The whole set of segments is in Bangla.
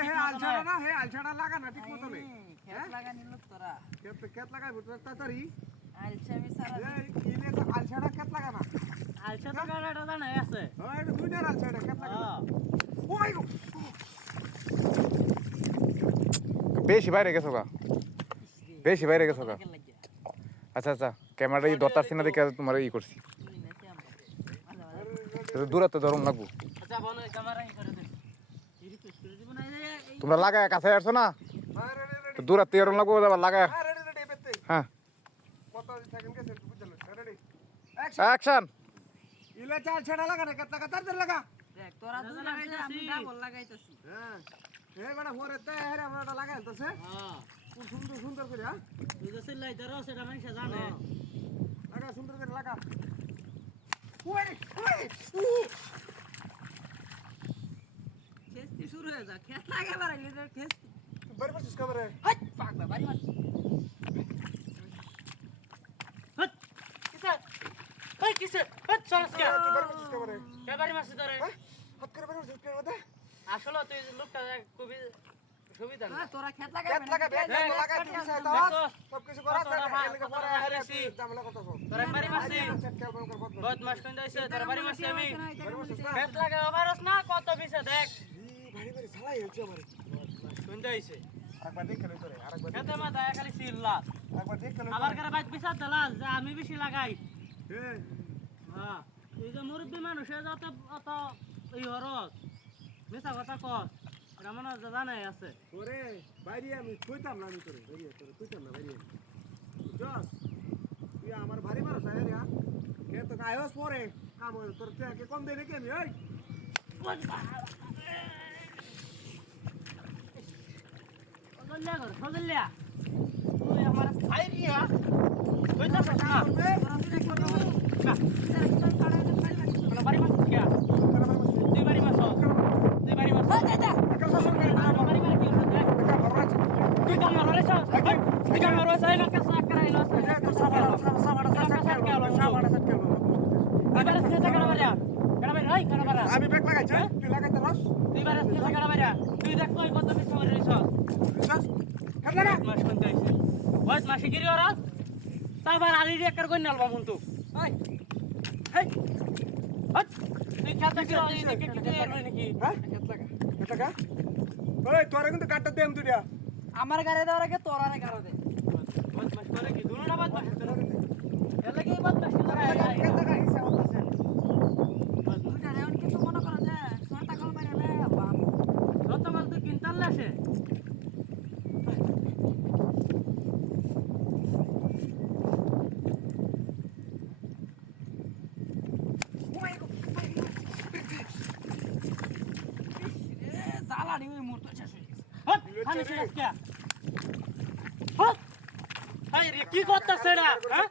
হে আলছাড়া না হে আলছাড়া লাগা না ঠিক মতো নেই খেত লাগা নিল তোরা খেত লাগাই ভুতরা তাড়াতাড়ি আলছামি সারা এই ইলে তো আলছাড়া খেত লাগা না আলছাটা গাড়াটা জানা আছে ওই এটা দুইটার আলছাড়া খেত লাগা না ও মাই গড বেশি বাইরে গেছো গা বেশি বাইরে গেছো গা আচ্ছা আচ্ছা ক্যামেরাটা এই দরকার সিনা দেখে তোমার ই করছি দূরত্ব ধরুন লাগবো আচ্ছা বনো ক্যামেরা ই করে দেন রিকোয়েস্ট করে দিব না তোমরা লাগায় কাছে আসছো না রেডি তো দূরত্ব এরকম লাগবো আবার লাগায় রেডি রেডি পেতে হ্যাঁ কত সেকেন্ড গেছে বুঝল রেডি অ্যাকশন ইলে চাল ছেড়া লাগা না খেত লাগা তাড়াতাড়ি লাগা দেখ তোরা দুই লাগাইছিস আমি ডাবল লাগাইতাছি হ্যাঁ হে বড় হরে তে হেরে আমরা লাগা আনতেছে হ্যাঁ খুব সুন্দর সুন্দর করে হ্যাঁ তুই তো সিলাই ধরো সেটা মানুষ জানে লাগা সুন্দর করে লাগা ওই খেস্তি শুরু হয়ে যা খেত লাগা বাড়াইলে রে খেস্তি বড় বড় কভারে হাই পাগবা বাড়ি মার হট কিসে ওই কিসে হট চলস কে বড় বড় কভারে কেবারি মাসি ধরে হাত করে বড় বড় করে আসলে তুই লোকটা খুবই সুবিধা না হ্যাঁ তোরা খেত লাগা খেত লাগা বেট লাগা তুমি চাইতো সব কিছু করা আছে এলাকা পরে হারিছি জামলা কত সব তোর বাড়ি মাসি বহুত মাস কোন যাইছে তোর বাড়ি মাসি আমি খেত লাগা আমারস না কত পিছে দেখ ভারী ভারী সালাই হচ্ছে আমার কোন যাইছে আরেকবার দেখে লই তোরে আরেকবার খেতে মা দায়া খালি সিল্লা আরেকবার দেখে লই আবার করে বাইক পিছা দলাল যে আমি বেশি লাগাই হ্যাঁ হ্যাঁ এই যে মুরব্বী মানুষের যত অত এই হরস মিছা কথা কস এটা মনে হয় জানাই আছে ওরে বাইরে আমি কইতাম না আমি তোরে বাইরে তোরে কইতাম না বাইরে বুঝছস তুই আমার ভারী মারছ আয় রে কে তো গায়স পরে কাম হইল তোর কে কম দেই নাকি আমি ওই সজল্যা ঘর সজল্যা তুই আমার খাই রিয়া কইতাছ না কোন বাড়ি মাছ কে তুই বাড়ি মাছ তুই বাড়ি মাছ বাড়ি মাছ কি হচ্ছে তুই কাম মারো রে তুই কাম মারো সাই না কাজ করা ইলো আমি ব্যাগ লাগাইছি তুই লাগাইতে রস তুই দেখ তুই কত কিছু মরে রিস বুঝছস খেত লাগা মাস কোন যাইছে ওই মাসে গিরি ওরা তারপর আলি রে একর কই নালবা মন্তু ওই হেই হট তুই খাতা কি ওই দেখে কি তুই নাকি হ্যাঁ খেত লাগা ওই তোরে কিন্তু কাটটা দেম দুইটা আমার গাড়ি দেওয়ার আগে তোরা রে গাড়ি দে ওই মাস করে কি দুনোটা বাদ মাস এর লাগি বাদ মাস করে খেত লাগা হিসাব হচ্ছে দুইটা রে কিন্তু মনে করো যে 6 টাকা মাইরে লে বাপ যত মাল তুই কিনতাল আসে জ্বালানি ওই মুহূর্তে শেষ হয়ে গেছে হট খালি শেষ কে হট হাই রে কি করতাছ এরা হ্যাঁ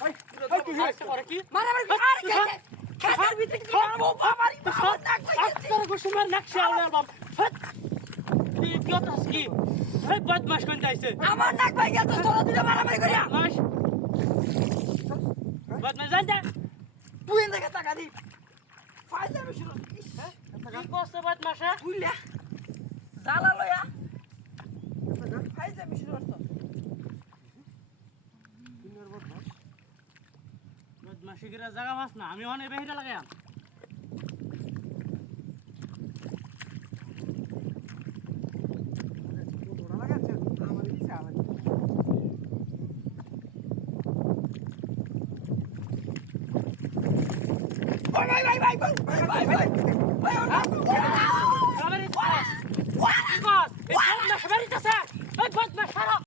ওই কি হইছে করে কি মারা মারি আরে খেতের ভিতরে কি মারবো বাবারি বাবা নাক তোর গোসমার নাকশে আউলে বাপ হট তুই কি করতাছ কি এই বদমাশ কোন যাইছে আমার নাক ভাই গেছে তোরা দুটো মারামারি করিয়া মাস বদমাশ জানতা তুই এনে টাকা দি ফাইজা বেশি কি করছ বদমাশা বুইলা জ্বালা লয়া ফাইজা বেশি রস বদমাশি করে জায়গা পাস না আমি অনেক বেহিরা লাগাইম তোরা লাগাচ্ছে আমার ইচ্ছা আমার ভাই ভাই ভাই ভাই ভাই ভাই ভাই ভাই